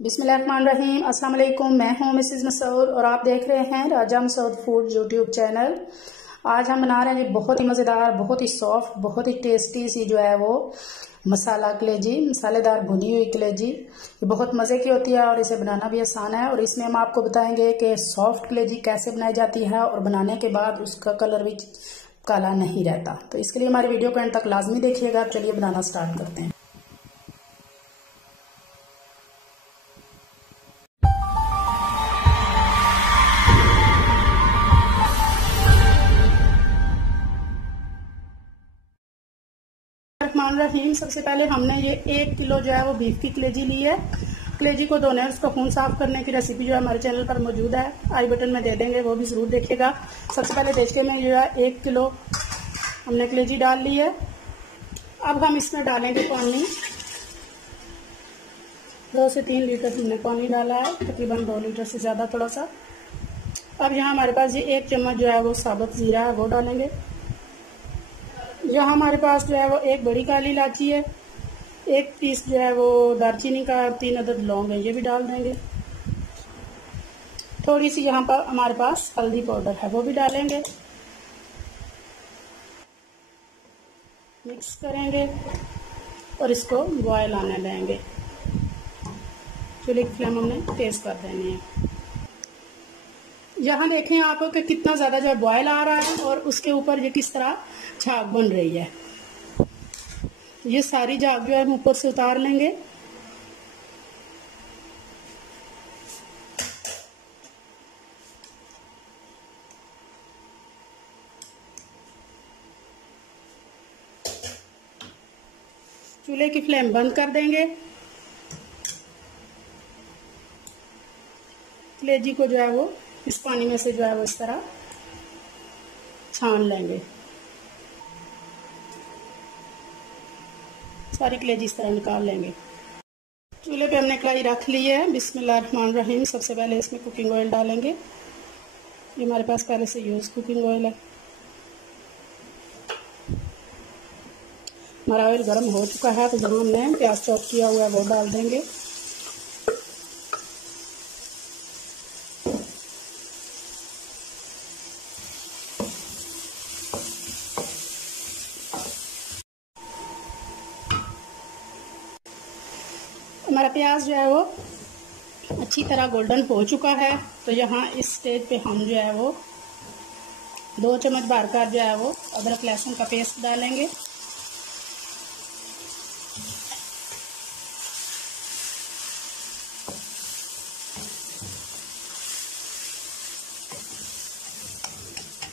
बिस्मिल्लाहिर्रहमानिर्रहीम। अस्सलाम वालेकुम। मैं हूं मिसेस मसूद और आप देख रहे हैं राजा मसूद फूड यूट्यूब चैनल। आज हम बना रहे हैं बहुत ही मज़ेदार, बहुत ही सॉफ्ट, बहुत ही टेस्टी सी जो है वो मसाला कलेजी, मसालेदार भुनी हुई कलेजी। ये बहुत मज़े की होती है और इसे बनाना भी आसान है। और इसमें हम आपको बताएंगे कि सॉफ्ट कलेजी कैसे बनाई जाती है और बनाने के बाद उसका कलर भी काला नहीं रहता। तो इसके लिए हमारे वीडियो को एंड तक लाजमी देखिएगा। चलिए बनाना स्टार्ट करते हैं। रहीम। सबसे पहले हमने ये 1 किलो जो है वो बीफ की कलेजी ली है। कलेजी को धोने और उसका खून साफ करने की रेसिपी जो है हमारे चैनल पर मौजूद है, आई बटन में दे देंगे, वो भी जरूर देखिएगा। सबसे पहले देचके में जो है 1 किलो हमने कलेजी डाल ली है। अब हम इसमें डालेंगे पानी। 2 से 3 लीटर हमने पानी डाला है, तकरीबन 2 लीटर से ज़्यादा थोड़ा सा। अब यहाँ हमारे पास ये 1 चम्मच जो है वो साबुत ज़ीरा है, वो डालेंगे। यहाँ हमारे पास जो है वो 1 बड़ी काली इलायची है, 1 पीस जो है वो दालचीनी का, 3 अदद लौंग है, ये भी डाल देंगे। थोड़ी सी यहाँ पर हमारे पास हल्दी पाउडर है, वो भी डालेंगे। मिक्स करेंगे और इसको बॉयल आने देंगे। चूल्हे की फ्लेम हमने तेज कर देनी है। यहाँ देखें आप कि कितना ज़्यादा जो है बॉयल आ रहा है और उसके ऊपर ये किस तरह झाग बन रही है। तो ये सारी झाग जो है हम ऊपर से उतार लेंगे। चूल्हे की फ्लेम बंद कर देंगे। कलेजी को जो है वो इस पानी में से जो है वो इस तरह छान लेंगे। सारी कलेजी इस तरह निकाल लेंगे। चूल्हे पे हमने कढ़ाई रख ली है। बिस्मिल्लाहिर्रहमानिर्रहीम। सबसे पहले इसमें कुकिंग ऑयल डालेंगे। ये हमारे पास पहले से यूज कुकिंग ऑयल है। हमारा ऑयल गर्म हो चुका है, तो जहाँ हमने प्याज चॉप किया हुआ है वो डाल देंगे। हमारा प्याज जो है वो अच्छी तरह गोल्डन हो चुका है, तो यहाँ इस स्टेज पे हम जो है वो 2 चम्मच भरकर जो है वो अदरक लहसुन का पेस्ट डालेंगे।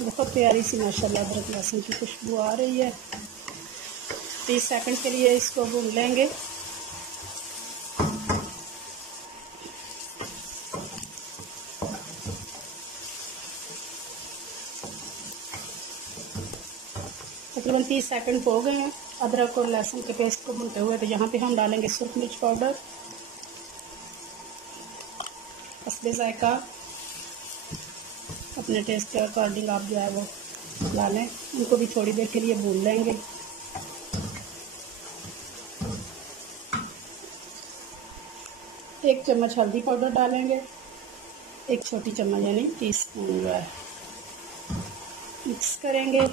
बहुत प्यारी सी माशाल्लाह अदरक लहसुन की खुशबू आ रही है। 30 सेकंड के लिए इसको भून लेंगे। तकरीबन 30 सेकंड हो गए हैं अदरक और लहसुन के पेस्ट को भूनते हुए। तो यहाँ पे हम डालेंगे सुर्ख मिर्च पाउडर, हस्बे जायका, अपने टेस्ट के अकॉर्डिंग आप जो है वो डालें। उनको भी थोड़ी देर के लिए भून लेंगे। एक चम्मच हल्दी पाउडर डालेंगे, 1 छोटी चम्मच यानी टीस्पून जो है। मिक्स करेंगे।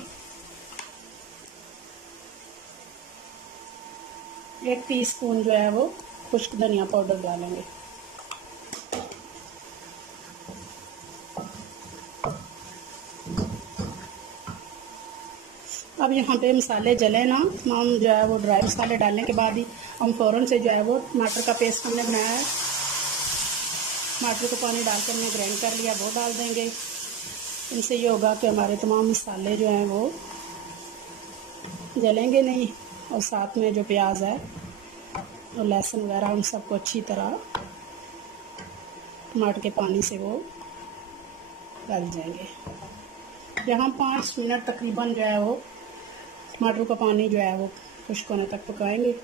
1 टीस्पून जो है वो खुश्क धनिया पाउडर डालेंगे। अब यहाँ पे मसाले जले ना, हम जो है वो ड्राई मसाले डालने के बाद ही हम फ़ौरन से जो है वो टमाटर का पेस्ट हमने बनाया है, टमाटर को पानी डालकर हमने ग्राइंड कर लिया, वो डाल देंगे। इनसे ये होगा कि हमारे तमाम मसाले जो हैं वो जलेंगे नहीं और साथ में जो प्याज है और लहसुन वगैरह उन सबको अच्छी तरह टमाटर के पानी से वो गल जाएंगे। यहाँ 5 मिनट तकरीबन जो है वो टमाटर का पानी जो है वो खुश्क होने तक पकाएंगे।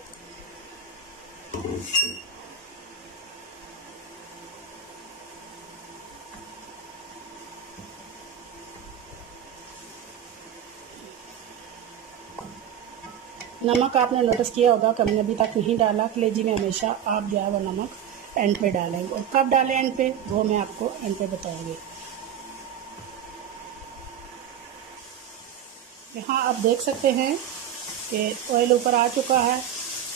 नमक आपने नोटिस किया होगा कि हमने अभी तक नहीं डाला। कलेजी में हमेशा आप जो है वो नमक एंड पे डालेंगे। और कब डालें एंड पे, वो मैं आपको एंड पे बताऊंगी। यहाँ आप देख सकते हैं कि ऑयल ऊपर आ चुका है,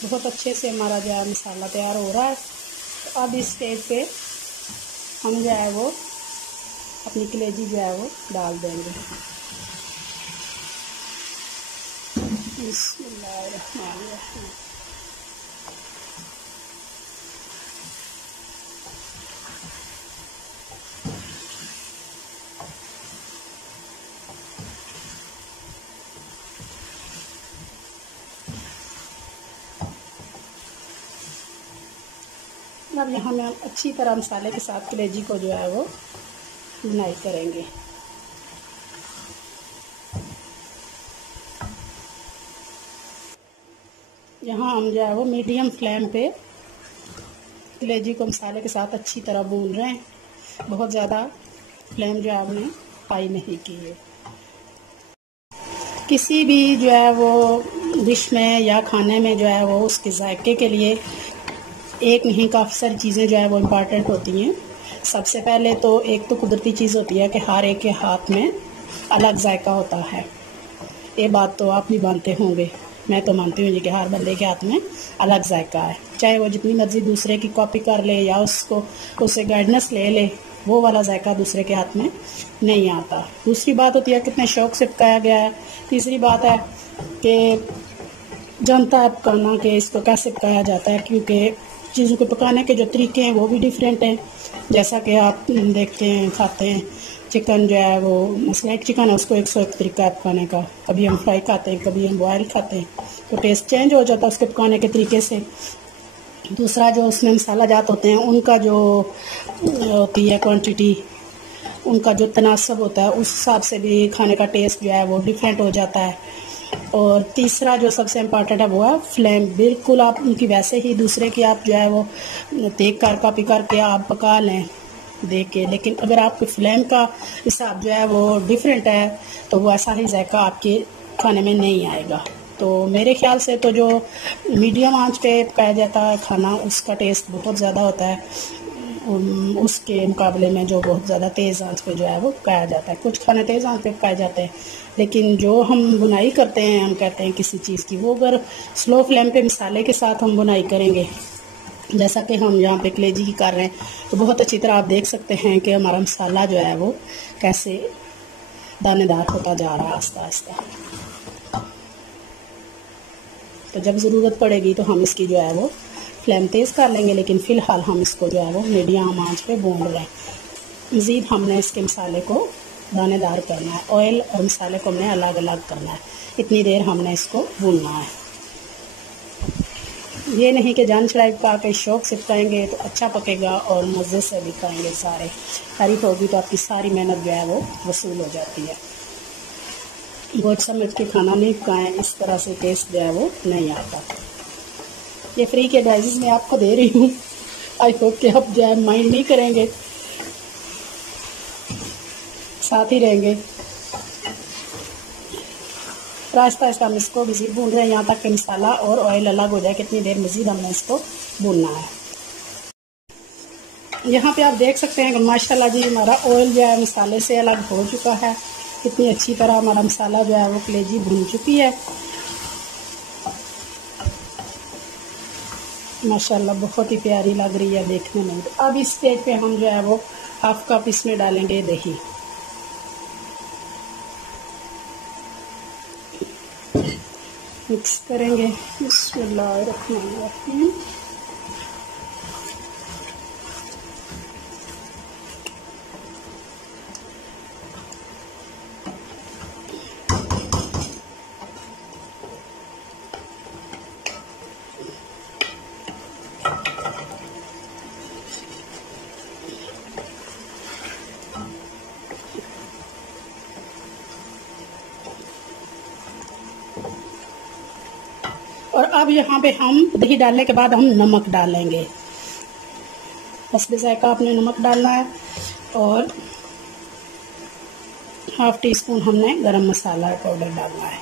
बहुत अच्छे से हमारा जो है मसाला तैयार हो रहा है। तो अब इस स्टेज पे हम जो है वो अपनी कलेजी जो है वो डाल देंगे। बिस्मिल्लाहिर्रहमानिर्रहीम। अब यहाँ में हम अच्छी तरह मसाले के साथ कलेजी को जो है वो भुनाई करेंगे। यहाँ हम जो है वो मीडियम फ्लेम पे कलेजी को मसाले के साथ अच्छी तरह भून रहे हैं। बहुत ज़्यादा फ्लेम जो है आपने हाई नहीं की है। किसी भी जो है वो डिश में या खाने में जो है वो उसके जायके के लिए एक नहीं, काफ़ी सारी चीज़ें जो है वो इम्पॉर्टेंट होती हैं। सबसे पहले तो एक तो कुदरती चीज़ होती है कि हर एक के हाथ में अलग जायका होता है। ये बात तो आप भी मानते होंगे, मैं तो मानती हूँ जी कि हर बंदे के हाथ में अलग जायका है। चाहे वो जितनी मर्जी दूसरे की कॉपी कर ले या उससे गाइडेंस ले ले, वो वाला जायका दूसरे के हाथ में नहीं आता। दूसरी बात होती है कितने शौक़ से पकाया गया है। तीसरी बात है कि जानता है पकाना कि इसको कैसे पकाया जाता है, क्योंकि चीज़ों को पकाने के जो तरीके हैं वो भी डिफरेंट हैं। जैसा कि आप देखते हैं, खाते हैं चिकन जो है वो मसला एक चिकन है, उसको 101 तरीका है पकाने का। कभी हम फ्राई खाते हैं, कभी हम बॉयल खाते हैं, तो टेस्ट चेंज हो जाता है उसके पकाने के तरीके से। दूसरा जो उसमें मसाला जात होते हैं उनका जो होती है क्वांटिटी, उनका जो तनासब होता है, उस हिसाब से भी खाने का टेस्ट जो है वो डिफरेंट हो जाता है। और तीसरा जो सबसे इम्पॉर्टेंट है वो है फ्लेम। बिल्कुल आप उनकी वैसे ही दूसरे की आप जो है वो देख कर कॉपी करके आप पका लें देख के, लेकिन अगर आपके फ्लेम का हिसाब जो है वो डिफरेंट है तो वो ऐसा ही जायका आपके खाने में नहीं आएगा। तो मेरे ख्याल से तो जो मीडियम आंच पे पकाया जाता है खाना, उसका टेस्ट बहुत ज़्यादा होता है उसके मुकाबले में जो बहुत ज़्यादा तेज़ आंच पे जो है वो पकाया जाता है। कुछ खाने तेज़ आंच पे पकाए जाते हैं, लेकिन जो हम बुनाई करते हैं, हम कहते हैं किसी चीज़ की, वो अगर स्लो फ्लेम पे मसाले के साथ हम बुनाई करेंगे, जैसा कि हम यहाँ पे कलेजी की कर रहे हैं, तो बहुत अच्छी तरह आप देख सकते हैं कि हमारा मसाला जो है वो कैसे दानेदार होता जा रहा है आहिस्ता आहिस्ता। तो जब ज़रूरत पड़ेगी तो हम इसकी जो है वो फ्लेम तेज़ कर लेंगे, लेकिन फ़िलहाल हम इसको जो है वो मीडियम आंच पे भून रहे हैं। मज़ीद हमने इसके मसाले को दानेदार करना है, ऑयल और मसाले को हमने अलग अलग करना है। इतनी देर हमने इसको भूनना है। ये नहीं कि जान चढ़ाई पका के शौक़ से पकाएंगे तो अच्छा पकेगा और मज़े से भी खाएंगे सारे। तारीफ होगी तो आपकी सारी मेहनत जो है वो वसूल हो जाती है। बहुत समझ के खाना नहीं पकाएं, इस तरह से टेस्ट जो है वो नहीं आता। ये फ्री के एडवाइस मैं आपको दे रही हूँ। आई होप कि आप जो है माइंड नहीं करेंगे, साथ ही रहेंगे। आहिस्ता आहिस्ता हम इसको मज़ीद भून रहे हैं यहाँ तक कि मसाला और ऑयल अलग हो जाए। कितनी देर मज़ीद हमने इसको भूनना है। यहाँ पे आप देख सकते हैं कि माशाल्लाह जी हमारा ऑयल जो है मसाले से अलग हो चुका है। कितनी अच्छी तरह हमारा मसाला जो है वो कलेजी भून चुकी है। माशाल्लाह बहुत ही प्यारी लग रही है देखने में। तो अब इस स्टेज पे हम जो है वो हाफ कप इसमें डालेंगे दही। मिक्स करेंगे। बिस्मिल्लाहिर्रहमानिर्रहीम। और अब यहाँ पे हम दही डालने के बाद हम नमक डालेंगे। बस जायका आपने नमक डालना है और हाफ टी स्पून हमने गरम मसाला पाउडर डालना है।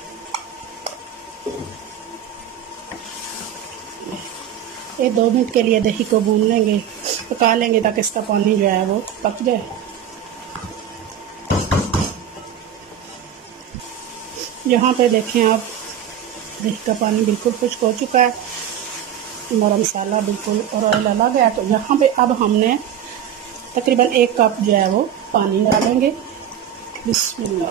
ये 2 मिनट के लिए दही को भून लेंगे। पका लेंगे ताकि इसका पानी जो है वो पक जाए। यहाँ पे देखें आप, दही का पानी बिल्कुल खुश्क हो चुका है, हमारा मसाला बिल्कुल और ऑयल अलग है। तो यहाँ पे अब हमने तकरीबन 1 कप जो है वो पानी डालेंगे। बिस्मिल्लाह।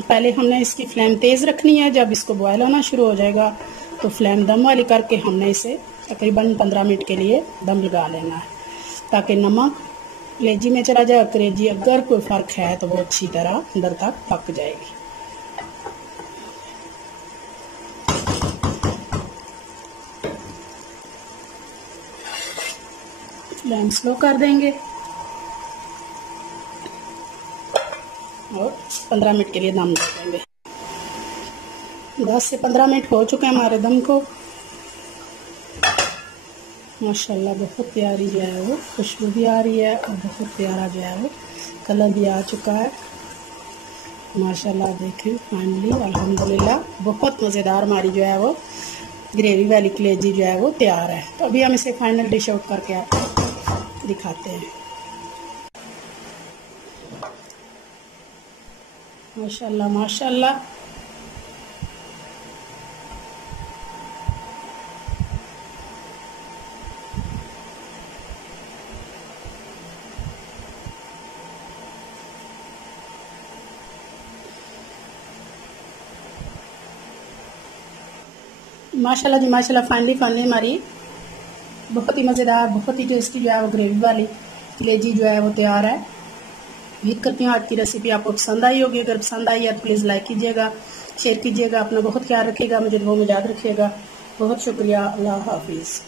पहले हमने इसकी फ्लेम तेज़ रखनी है। जब इसको बॉयल होना शुरू हो जाएगा तो फ्लेम दम वाली करके हमने इसे तकरीबन 15 मिनट के लिए दम लगा लेना है, ताकि नमक कलेजी में चला जाए। कलेजी अगर कोई फ़र्क है तो वो अच्छी तरह अंदर तक पक जाएगी। फ्लेम स्लो कर देंगे और 15 मिनट के लिए दम लगा देंगे। 10 से 15 मिनट हो चुके हैं हमारे दम को। माशाल्लाह बहुत प्यारी जो है वो खुशबू भी आ रही है और बहुत प्यारा जो है वो कलर भी आ चुका है। माशाल्लाह देखें, फाइनली अल्हम्दुलिल्लाह बहुत मज़ेदार हमारी जो है वो ग्रेवी वाली कलेजी जो है वो तैयार है। तो अभी हम इसे फाइनल डिश आउट करके आपको दिखाते हैं। माशाल्लाह माशाल्लाह। माशाल्लाह जी माशाल्लाह, फाइनली हमारी बहुत ही मज़ेदार, बहुत ही टेस्टी जो है वो ग्रेवी वाली कलेजी जो है वो तैयार है। उम्मीद करती हूँ आज की रेसिपी आपको पसंद आई होगी। अगर पसंद आई है तो प्लीज़ लाइक कीजिएगा, शेयर कीजिएगा, अपना बहुत ख्याल रखिएगा, मुझे दुआ में याद रखिएगा। बहुत शुक्रिया। अल्लाह हाफिज़।